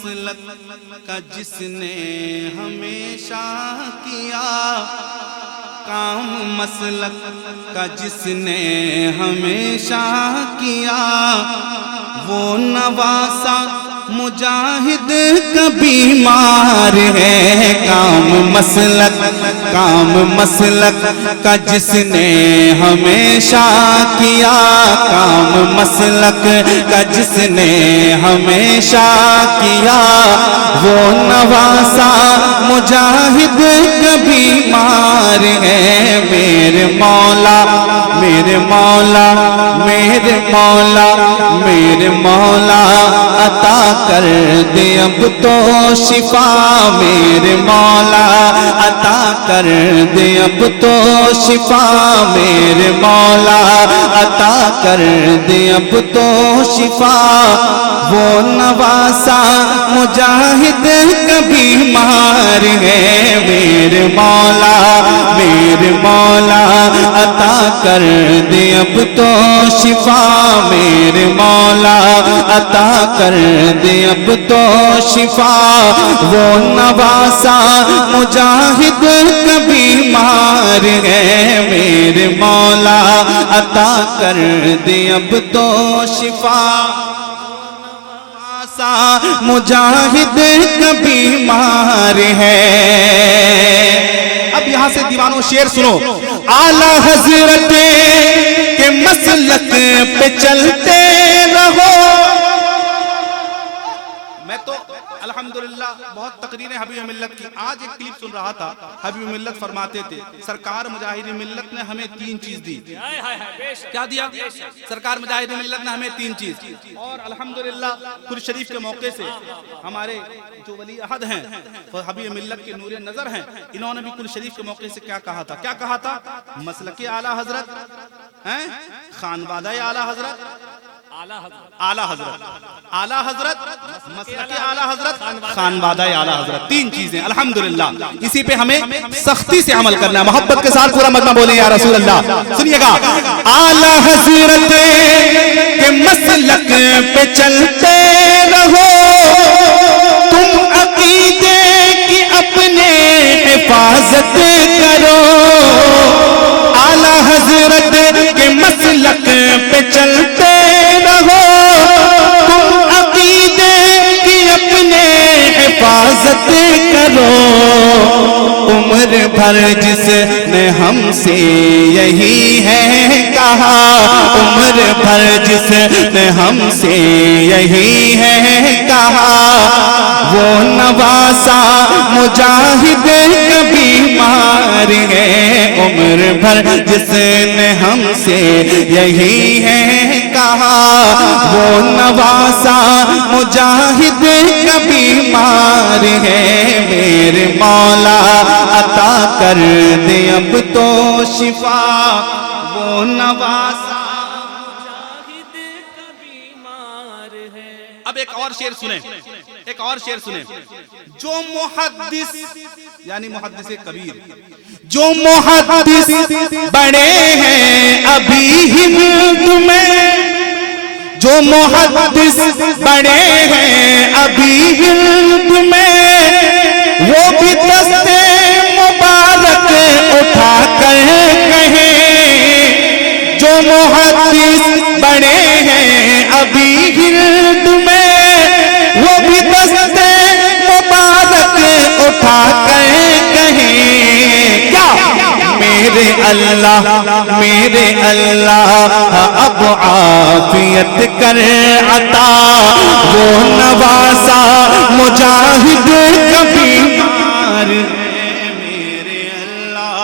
مسلک کا جس نے ہمیشہ کیا، کام مسلک کا جس نے ہمیشہ کیا، وہ نواسا مجاہد کا بیمار ہے۔ کام مسلک کا جس نے ہمیشہ کیا، کام مسلک کا جس نے ہمیشہ کیا، وہ نواسا مجاہد کا بیمار ہے۔ میرے مولا میرے مولا میرے مولا میرے مولا عطا کر دے اب تو شفا، میرے مولا عطا کر دے اب تو شفا، میرے مولا عطا کر دے اب تو شفا، وہ نواسا مجاہد کا بیمار ہے۔ میرے مولا عطا کر دے اب تو شفا، میرے مولا عطا کر دے اب تو شفا، وہ نواسا مجاہد کا بیمار ہے۔ میرے مولا عطا کر دے اب تو شفا، مجاہد کا بیمار ہے۔ اب یہاں سے دیوانوں شعر سنو۔ اعلیٰ حضرت کے مسلک پہ چلتے رہو۔ میں تو الحمدللہ بہت تقریریں حبیب ملت کی، آج ایک کلپ سن رہا تھا، حبیب ملت فرماتے تھے سرکار مجاہد ملت نے ہمیں 3 چیز دی۔ کیا دیا؟ سرکار مجاہد ملت نے ہمیں 3 چیز، اور الحمدللہ قرآن شریف کے موقع سے ہمارے جو ولی عہد ہیں حبیب ملت کے نور نظر ہیں، انہوں نے بھی قرآن شریف کے موقع سے کیا کہا تھا؟ مسلک اعلیٰ حضرت، خانوادہ اعلیٰ حضرت، اعلیٰ حضرت، مسلک اعلیٰ حضرت، خانوادہ اعلیٰ حضرت، 3 چیزیں الحمدللہ۔ اسی پہ ہمیں سختی سے عمل کرنا ہے، محبت کے ساتھ پورا مجمع بولیں یا رسول اللہ۔ سنیے گا، اعلیٰ حضرت کے مسلک پہ چلتے رہو، تم عقیدے کی اپنے حفاظت کرو۔ اعلیٰ حضرت کے مسلک پہ چلتے رہو، تم عقیدے کی اپنے حفاظت کرو۔ عمر بھر جس نے ہم سے یہی ہے کہا، عمر بھر جس نے ہم سے یہی ہے کہا، وہ نواسا مجاہد کا بیمار ہے۔ عمر بھر جس نے ہم سے یہی ہے کہا، وہ نواسا مجاہد کا بیمار ہے۔ میرے مولا عطا کر دے اب تو شفا، وہ نواسا مجاہد کا بیمار ہے۔ اب ایک اور شعر سنیں، جو محدث یعنی محدث کبیر، جو محدث بڑے ہیں ابھی ہند میں، جو محدث بڑے ہیں ابھی ہند میں، وہ بھی دست مبارک اٹھا کر کہیں، جو محدث بڑے ہیں ابھی ہند میں، وہ بھی دست مبارک اٹھا کر کہیں، کیا میرے اللہ اب عافیت کر عطا، وہ نواسا مجاہد کا بیمار ہے۔ میرے اللہ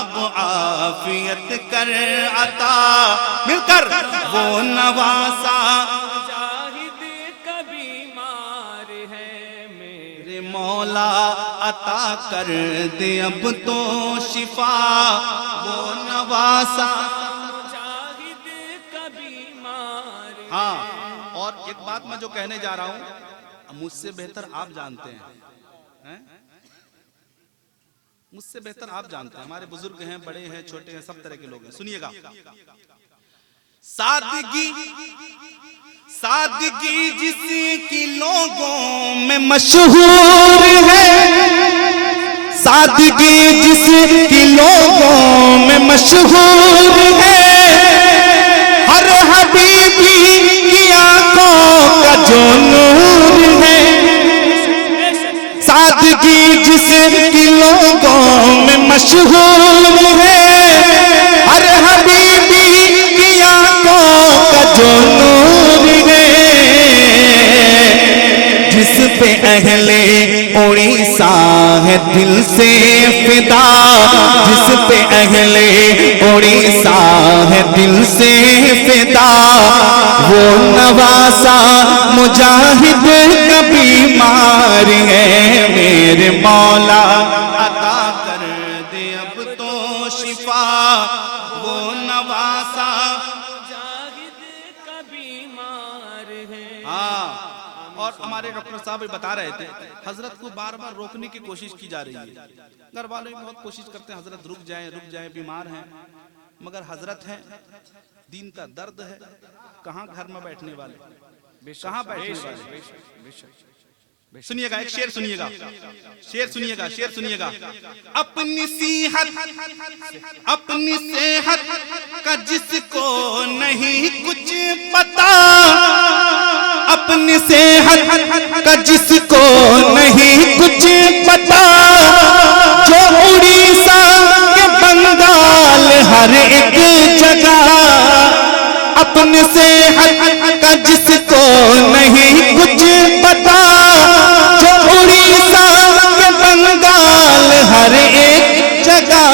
اب عافیت کر عطا، مل کر وہ نواسا مجاہد کا بیمار ہے۔ میرے مولا عطا کر دے اب تو شفا، وہ نواسا مجاہد کا بیمار ہے۔ ہاں، اور ایک بات میں جو کہنے جا رہا ہوں، مجھ سے بہتر آپ جانتے ہیں، مجھ سے بہتر آپ جانتے ہیں، ہمارے بزرگ ہیں، بڑے ہیں، چھوٹے ہیں، سب طرح کے لوگ ہیں۔ سنیے گا، سادگی سادگی جس کی لوگوں میں مشہور ہے، سادگی جس کی لوگوں میں مشہور ہے، ہر حبیبی کی آنکھوں کا جو نور ہے، سادگی جس کی لوگوں میں مشہور ہے، ہر حبیبی کی آنکھوں کا جو نور ہے، جس پہ اہل اڑیسہ ہے دل سے فدا، جس پہ اہل اڑیسہ ہے دل سے فدا، وہ نواسا مجاہد کا بیمار ہے، میرے مولا عطا کر دے اب تو شفا، وہ نواسا مجاہد کا بیمار ہے۔ ہاں، اور ہمارے ڈاکٹر صاحب بتا رہے تھے حضرت کو بار بار روکنے کی کوشش کی جا رہی ہے، گھر والے بھی بہت کوشش کرتے ہیں حضرت رک جائیں بیمار ہیں، مگر حضرت ہیں، دین کا درد ہے، کہاں گھر میں بیٹھنے والے، کہاں بیٹھنے والے۔ سنیے گا ایک شعر سنیے گا، شعر سنیے گا، اپنی صحت کا جس کو نہیں کچھ پتا، اپنی صحت کا جس کو نہیں کچھ پتا، جو اڑیسہ کے بنگال ہر ایک جگہ، اپنی صحت کا جس کو نہیں کچھ پتا، جو اڑیسہ کے بنگال ہر ایک جگہ،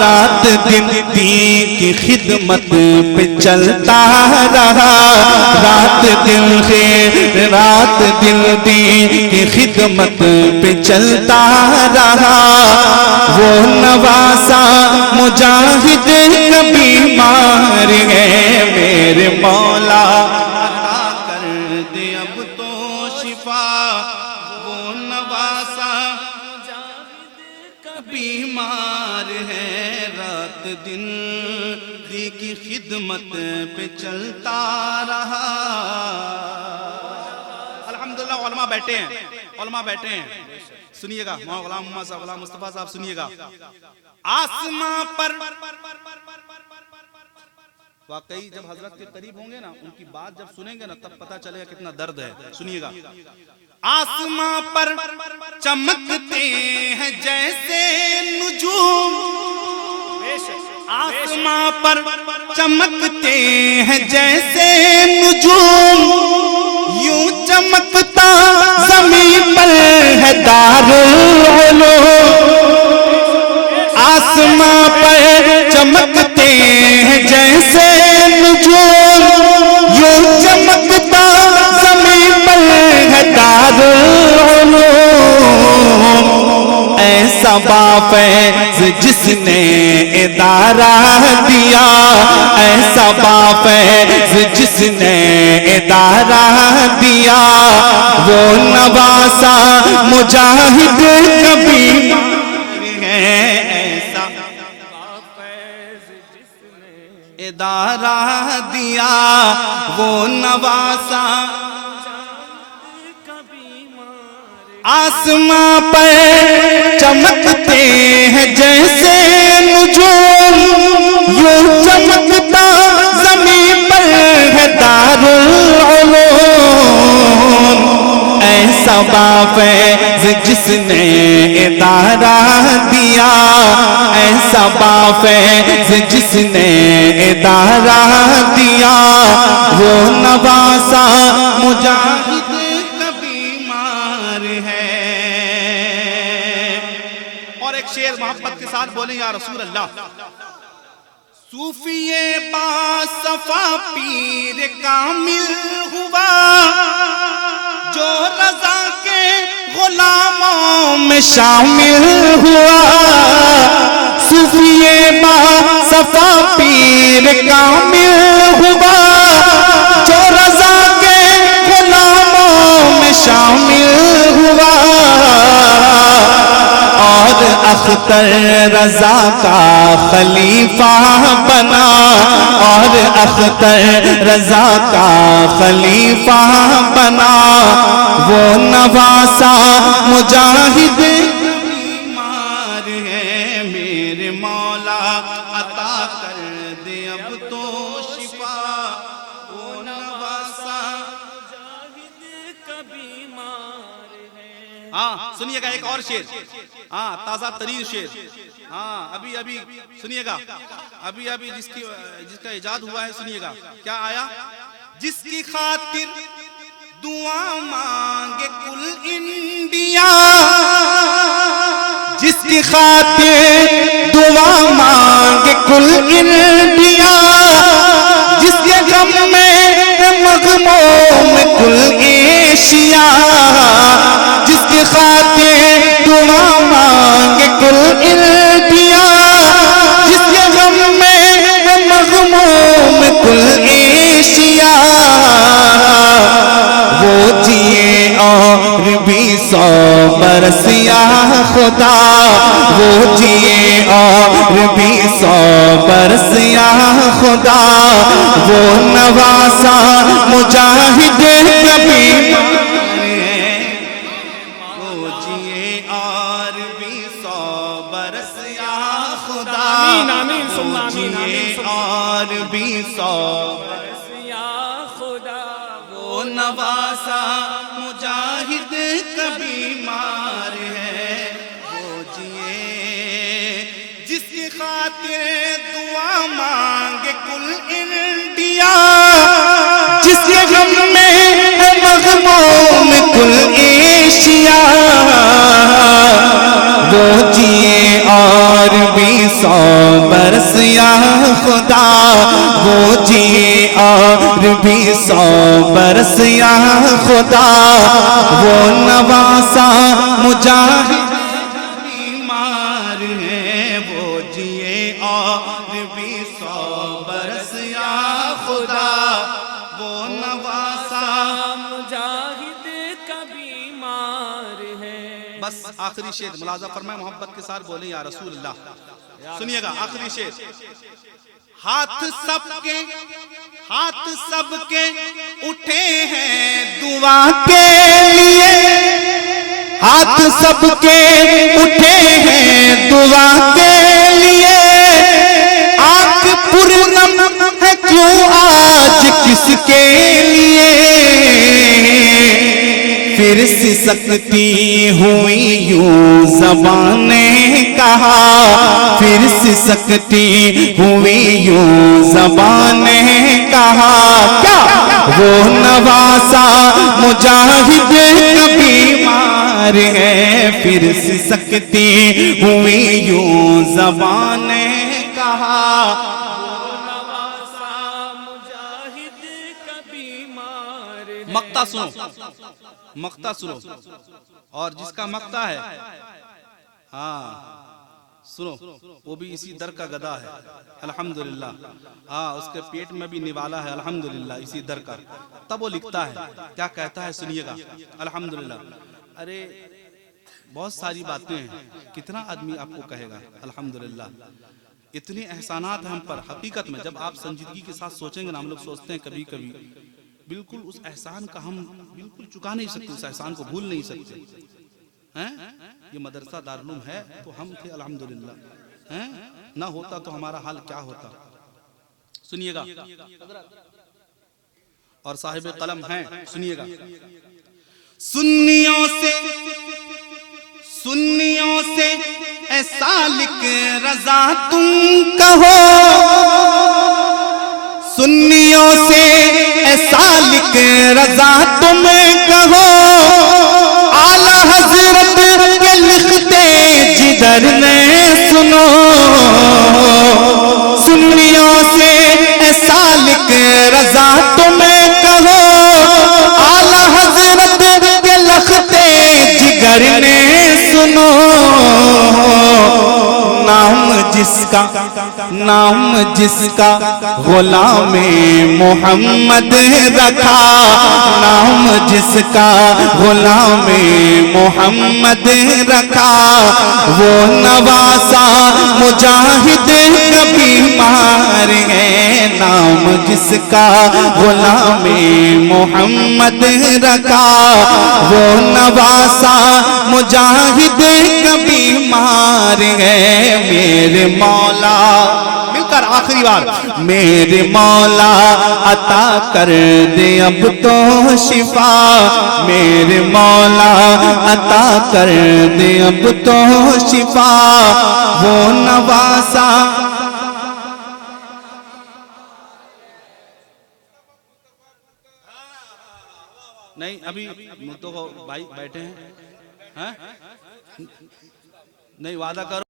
رات دن دین کی خدمت پہ چلتا رہا، رات دن دین کی خدمت پہ چلتا رہا، وہ نواسا مجاہد کا بیمار ہے، میرے مولا عطا کر دے اب تو شفا، وہ نواسا مجاہد کا بیمار ہے، رات دن دی کی خدمت پہ چلتا رہا۔ الحمدللہ علماء بیٹھے ہیں، سنیے گا، مولانا غلام محمد صاحب، غلام مصطفیٰ صاحب سنیے گا، آسماں پر واقعی جب حضرت کے قریب ہوں گے نا، ان کی بات جب سنیں گے نا تب پتہ چلے گا کتنا درد ہے، سنیے گا، آسماں پر چمکتے ہیں جیسے نجوم، آسماں پر چمکتے ہیں جیسے نجوم، یوں چمکتا زمین پر ہے دارالعلوم، آسماں پر چمکتے ہیں جیسے نجوم، یوں چمکتا زمین پر ہے دارالعلوم، ایسا بافیض جس نے ادارہ دیا، ایسا بافیض جس نے ادارہ دیا، وہ نواسا مجاہد کا بیمار ہے، ایسا فیض جس نے ادارہ دیا، وہ نواسا کا بیمار، آسماں پر چمکتے ہیں جیسے نجوم، یوں چمکتا زمین پر ہے دارالعلوم، ایسا بافیض جس نے ادارہ دیا، ایسا بافیض جس نے ادارہ دیا، وہ نواسا مجاہد کا بیمار ہے۔ اور ایک شعر محبت کے ساتھ بولیں یا رسول اللہ، صوفی با صفا پیر کامل ہوا، جو رضا کے غلاموں میں شامل ہوا، صوفی با صفا پیر کامل ہوا، جو رضا کے غلاموں میں شامل ہوا، اور اختر رضا کا خلیفہ بنا، اور اختر رضا کا خلیفہ بنا، وہ نواسا مجاہد بیمار ہے، میرے مولا عطا کر دے اب تو شفا، وہ نواسا مجاہد کا بیمار ہے۔ ہاں سنیے گا ایک اور شعر، ہاں تازہ ترین شعر، ہاں ابھی سنیے گا، ابھی جس کا ایجاد ہوا ہے، سنیے گا کیا آیا۔ جس کی خاطر دعا مانگے کل انڈیا، جس کی خاطر دعا مانگے کل انڈیا، جس کے غم میں مغموم کل ایشیا، جس کی خاطر دعا مانگے کل انڈیا، جس کے غم میں مغموم کل ایشیا، وہ جیے اور بھی 100 برس یا خدا، وہ جیے اور بھی 100 برس یا خدا، وہ نواسا مجاہد کبھی، وہ جیے اور بھی 100 برس یا خدا، آمین آمین ثم آمین جیے آمین ثم اور بھی 100 برس یا خدا، وہ نواسا مجاہد کبھی مار ہے، وہ جیے جس کی خاطر دعا مانگے کل انڈیا، جس کے غم میں مغموم کل ایشیا، وہ جیے اور بھی 100 برس یا خدا، وہ جیے اور بھی 100 برس یا خدا، وہ نواسا مجاہد بیمار ہے، وہ جیے اور بھی 100 برس یا خدا، وہ نواسا مجاہد کا بیمار ہے۔ بس آخری شعر ملاحظہ فرمائے، محبت کے ساتھ بولیں یا رسول اللہ، سنیے گا آخری شعر۔ ہاتھ سب کے اٹھے ہیں دعا کے لیے، ہاتھ سب کے اٹھے ہیں دعا کے لیے، آنکھ پرنم ہے کیوں آج کس کے لیے، پھر سسکتی ہوئی یوں زبان نے کہا، پھر سسکتی ہوئی یوں زبان نے کہا، کیا وہ نواسا مجاہد کبھی مار ہے، پھر سسکتی ہوئی یوں زبان نے کہا، نواسا مجاہد کا بیمار ہے۔ مقطع سنو، مقطع سنو، اور جس کا مقطع ہے ہاں سنو، وہ بھی اسی در کا گدا ہے الحمدللہ، ہاں اس کے پیٹ میں بھی نوالا ہے الحمدللہ اسی در کا، تب وہ لکھتا ہے کیا کہتا ہے، سنیے گا الحمدللہ۔ ارے بہت ساری باتیں ہیں، کتنا آدمی آپ کو کہے گا الحمدللہ، اتنے احسانات ہم پر، حقیقت میں جب آپ سنجیدگی کے ساتھ سوچیں گے نا، ہم لوگ سوچتے ہیں کبھی کبھی بالکل اس احسان کا ہم بالکل چکا نہیں سکتے، اس احسان کو بھول نہیں سکتے ہیں۔ یہ مدرسہ دارالعلوم ہے تو ہم تھے الحمدللہ، نہ ہوتا تو ہمارا حال کیا ہوتا، سنیے گا، اور صاحب قلم ہیں، سنیے گا۔ سنیوں سے اے سالک رضا تم کہو، سنیوں سے اے سالک رضا تم کہو، اعلی حضرت کے لکھتے جدر نے سنو، سنیوں سے اے سالک رضا تم کہو، اعلی حضرت کے لکھتے جگر نے سنو، نام جس کا نام جس کا غلام محمد رکھا، نام جس کا غلام محمد رکھا، وہ نواسا مجاہد کبھی مار ہے، نام جس کا غلام محمد رکھا، وہ نواسا مجاہد کبھی مار ہے۔ میرے مولا، مل کر آخری بار، میرے مولا عطا کر دے اب تو شفا، میرے مولا عطا کر دے اب تو شفا، وہ نواسا نہیں ابھی مدعو کو بھائی بیٹھے ہیں، نہیں وعدہ کرو